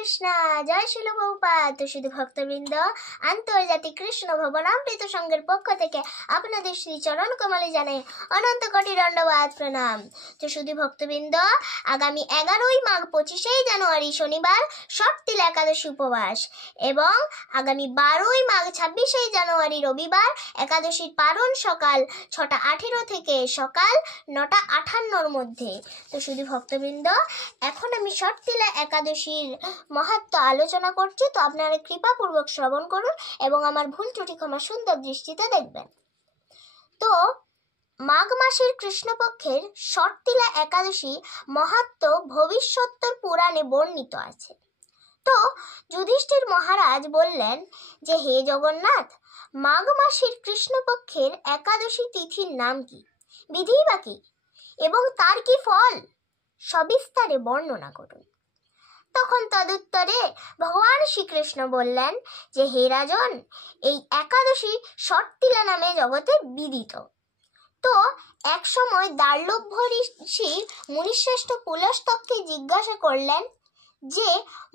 কৃষ্ণ, জয় শিল বহুপাত। শুধু ভক্তবৃন্দ, আন্তর্জাতিক কৃষ্ণ ভবনামৃত সংঘের পক্ষ থেকে আপনাদের শ্রী চরণ কমলে জানাই অনন্ত কোটি দণ্ডবাদ প্রণাম। তো শুধু ভক্তবৃন্দ, আগামী 11ই মাঘ 25 জানুয়ারি শনিবার ষটতিল একাদশী উপবাস এবং আগামী 12ই মাঘ 26 জানুয়ারি রবিবার একাদশীর পারণ সকাল 6:18 থেকে সকাল 9:58 মধ্যে। তো শুধু ভক্তবৃন্দ, এখন আমি ষটতিলা একাদশীর মাহাত্ম্য আলোচনা করছি, তো আপনারা কৃপাপূর্বক শ্রবণ করুন এবং আমার ভুল ত্রুটি ক্ষমা সুন্দর দৃষ্টিতে দেখবেন। তো মাঘ মাসের কৃষ্ণপক্ষের ষটতিলা একাদশী মাহাত্ম্য ভবিষ্যোত্তর পুরাণে বর্ণিত আছে। তো যুধিষ্ঠির মহারাজ বললেন যে, হে জগন্নাথ, মাঘ মাসের কৃষ্ণপক্ষের একাদশী তিথির নাম কি, বিধি বা কি এবং তার কি ফল, সবিস্তারে বর্ণনা করুন। তখন তদুত্তরে ভগবান শ্রীকৃষ্ণ বললেন যে, হে রাজন, এই একাদশী ষটতিলা নামে জগতে বিদিত। তো এক সময় দার্লভ্য ঋষি মুনিশ্রেষ্ঠ পুলস্তককে জিজ্ঞাসা করলেন যে,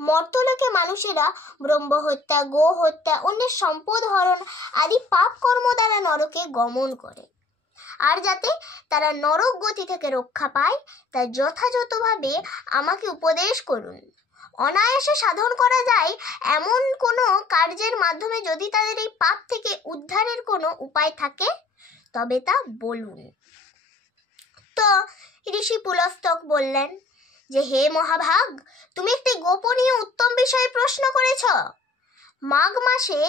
মর্তলোকে মানুষেরা ব্রহ্ম হত্যা, গো হত্যা, অন্যের সম্পদ হরণ আদি পাপ কর্ম দ্বারা নরকে গমন করে, আর যাতে তারা নরক গতি থেকে রক্ষা পায় তা যথাযথভাবে আমাকে উপদেশ করুন। অনায়াসে সাধন করা যায় এমন কোনো কার্যের মাধ্যমে যদি তাদের এই পাপ থেকে উদ্ধারের কোনো উপায় থাকে তবে তা বলুন। তো ঋষি পুলস্তক বললেন যে, হে মহাভাগ, তুমি একটি গোপনীয় উত্তম বিষয়ে প্রশ্ন করেছ। মাঘ মাসে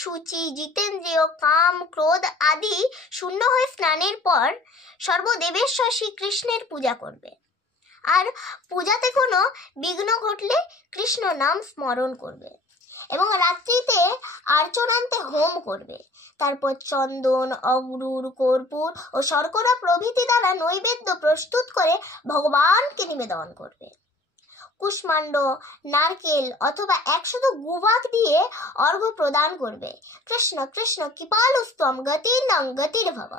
শুচি, জিতেন্দ্রিয়, কাম, ক্রোধ আদি শূন্য হয়ে স্নানের পর সর্বদেবেশ্বর শ্রীকৃষ্ণের পূজা করবে, আর পূজাতে কোনো বিঘ্ন ঘটলে কৃষ্ণ নাম স্মরণ করবে এবং রাত্রিতে আর্চনান্তে হোম করবে। তারপর চন্দন, অগ্রুর, কর্পূর ও শর্করা প্রভৃতি দ্বারা নৈবেদ্য প্রস্তুত করে ভগবানকে নিবেদন করবে। কুষ্মাণ্ড, নারকেল অথবা 100 গুভাগ দিয়ে অর্ঘ্য প্রদান করবে। কৃষ্ণ কৃষ্ণ কৃপালুস্তম গতির্নং গতির্ভব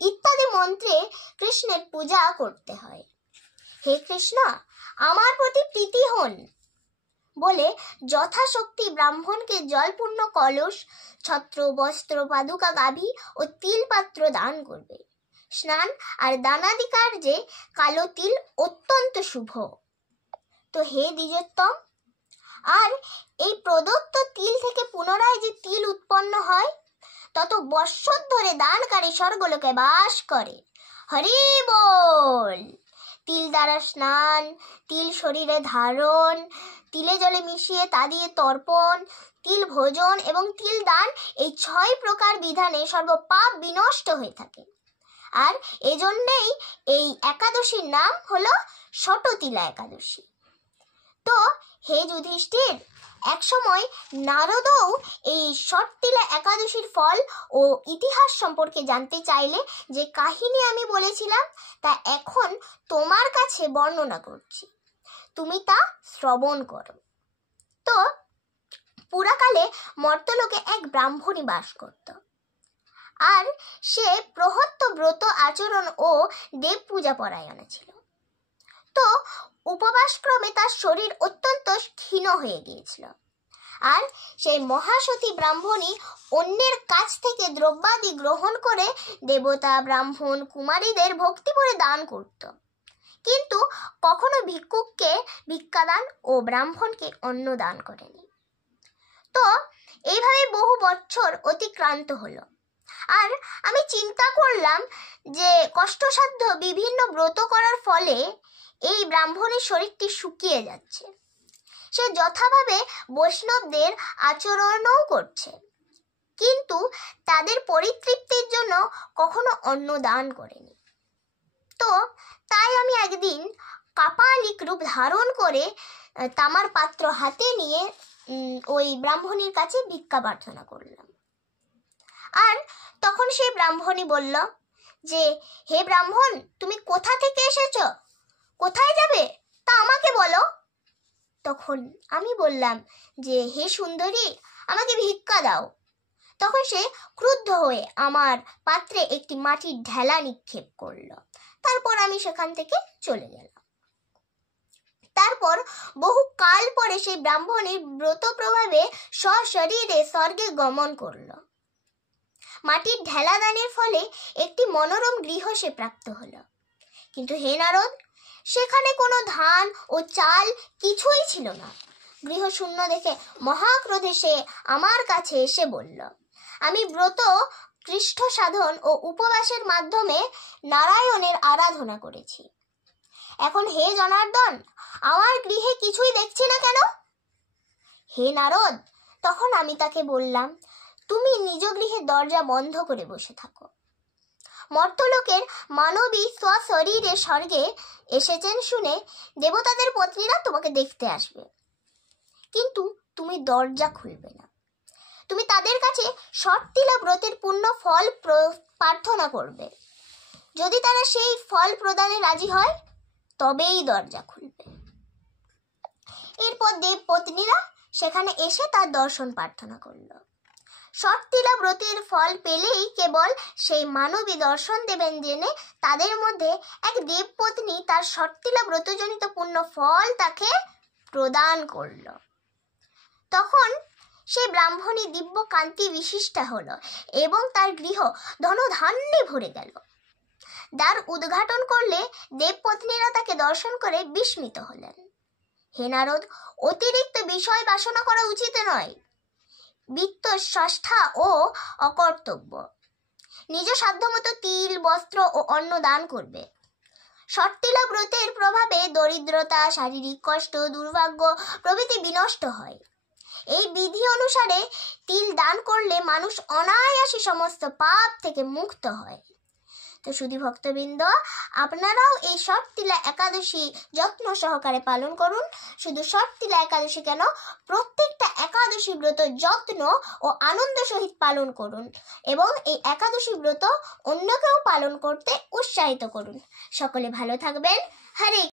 ইত্যাদি মন্ত্রে কৃষ্ণের পূজা করতে হয়। হে কৃষ্ণ, আমার প্রতি প্রীতি হন বলে যথাশক্তি ব্রাহ্মণকে জলপূর্ণ কলস, ছত্র, বস্ত্র, পাদুকা, গাভী ও তিল পাত্র দান করবে। স্নান আর দানাদি কার্যে কালো তিল অত্যন্ত শুভ। তো হে দ্বিজোত্তম, আর এই প্রদত্ত তিল থেকে পুনরায় যে তিল উৎপন্ন হয় তত বৎসর ধরে দানকারী স্বর্গলোকে বাস করে। হরি বল। তিল দ্বারা স্নান, তিল শরীরে ধারণ, তিলে জলে মিশিয়ে তা দিয়ে তর্পণ, তিল ভোজন এবং তিল দান, এই 6 প্রকার বিধানে সর্বপাপ বিনষ্ট হয়ে থাকে। আর এজন্যই এই একাদশীর নাম হলো ষটতিলা একাদশী। তো হে যুধিষ্ঠির, এক সময় নারদও এই ষটতিলা একাদশীর ফল ও ইতিহাস সম্পর্কে জানতে চাইলে যে কাহিনী আমি বলেছিলাম তা এখন তোমার কাছে বর্ণনা করছি, তুমি তা শ্রবণ করো। তো পুরাকালে মর্তলোকে এক ব্রাহ্মণী বাস করত, আর সে প্রহত্ত ব্রত আচরণ ও দেব পূজা পরায়ণা ছিল। তো উপবাসক্রমে তার শরীর অত্যন্ত ক্ষীণ হয়ে গিয়েছিল, আর সেই মহাসতী ব্রাহ্মণী অন্যের কাছ থেকে দ্রব্যাদি গ্রহণ করে দেবতা, ব্রাহ্মণ, কুমারীদের ভক্তি করে দান করত, কিন্তু কখনো ভিক্ষুককে ভিক্ষাদান ও ব্রাহ্মণকে অন্ন দান করেনি। তো এইভাবে বহু বছর অতিক্রান্ত হলো, আর আমি চিন্তা করলাম যে কষ্টসাধ্য বিভিন্ন ব্রত করার ফলে এই ব্রাহ্মণের শরীরটি শুকিয়ে যাচ্ছে। সে যথাভাবে বৈষ্ণবদের আচরণও করছে, কিন্তু তাদের পরিতৃপ্তির জন্য কখনো অন্ন দান করেনি। তো তাই আমি একদিন কাপালিক রূপ ধারণ করে তামার পাত্র হাতে নিয়ে ওই ব্রাহ্মণীর কাছে ভিক্ষা প্রার্থনা করলাম। আর তখন সেই ব্রাহ্মণী বলল যে, হে ব্রাহ্মণ, তুমি কোথা থেকে এসেছ, কোথায় যাবে তা আমাকে বলো। তখন আমি বললাম যে, হে সুন্দরী, আমাকে ভিক্ষা দাও। তখন সে ক্রুদ্ধ হয়ে আমার পাত্রে একটি মাটির ঢেলা নিক্ষেপ করল। তারপর আমি সেখান থেকে চলে গেলাম। তারপর বহু কাল পরে সেই ব্রাহ্মণী ব্রত প্রভাবে সশরীরে স্বর্গে গমন করল। মাটির ঢেলাদানের ফলে একটি মনোরম গৃহ সে প্রাপ্ত হলো। কিন্তু হে নারদ, সেখানে কোনো ধান ও চাল কিছুই ছিল না। গৃহ শূন্য দেখে মহাক্রোধে সে আমার কাছে এসে বলল, আমি ব্রত কৃষ্ণ সাধন ও উপবাসের মাধ্যমে নারায়ণের আরাধনা করেছি। এখন হে জনার্দন, আমার গৃহে কিছুই দেখছি না কেন? হে নারদ, তখন আমি তাকে বললাম, তুমি নিজ গৃহে দরজা বন্ধ করে বসে থাকো। মর্তলোকের মানবী স্বশরীরে স্বর্গে এসেছেন শুনে দেবতাদের পত্নীরা তোমাকে দেখতে আসবে, কিন্তু তুমি দরজা খুলবে না। তুমি তাদের কাছে ষট্টিলা ব্রতের পূর্ণ ফল প্রার্থনা করবে। যদি তারা সেই ফল প্রদানে রাজি হয় তবেই দরজা খুলবে। এরপর দেব পত্নীরা সেখানে এসে তার দর্শন প্রার্থনা করল। ষট্টিলা ব্রতের ফল পেলেই কেবল সেই মানবী দর্শন দেবেন জেনে তাদের মধ্যে এক দেবপত্নী তার ষট্টিলা ব্রতজনিত পূর্ণ ফল তাকে প্রদান করল। তখন সেই ব্রাহ্মণী দিব্য কান্তি বিশিষ্টা হলো এবং তার গৃহ ধনধান্যে ভরে গেল। দ্বার উদ্ঘাটন করলে দেবপত্নীরা তাকে দর্শন করে বিস্মিত হলেন। হে নারদ, অতিরিক্ত বিষয় বাসনা করা উচিত নয়। বিত্ত সষ্ঠা ও অকর্তব্য। নিজ সাধ্যমতো তিল, বস্ত্র ও অন্ন দান করবে। ষট্টিলা ব্রতের প্রভাবে দরিদ্রতা, শারীরিক কষ্ট, দুর্ভাগ্য প্রভৃতি বিনষ্ট হয়। এই বিধি অনুসারে তিল দান করলে মানুষ অনায়াসে সমস্ত পাপ থেকে মুক্ত হয়। তো শুধু ভক্তবৃন্দ, আপনারাও এই ষট্টিলা একাদশী যত্ন সহকারে পালন করুন। শুধু ষট্টিলা একাদশী কেন, প্রত্যেকটা একাদশী ব্রত যত্ন ও আনন্দ সহিত পালন করুন এবং এই একাদশী ব্রত অন্যকেও পালন করতে উৎসাহিত করুন। সকলে ভালো থাকবেন। হরে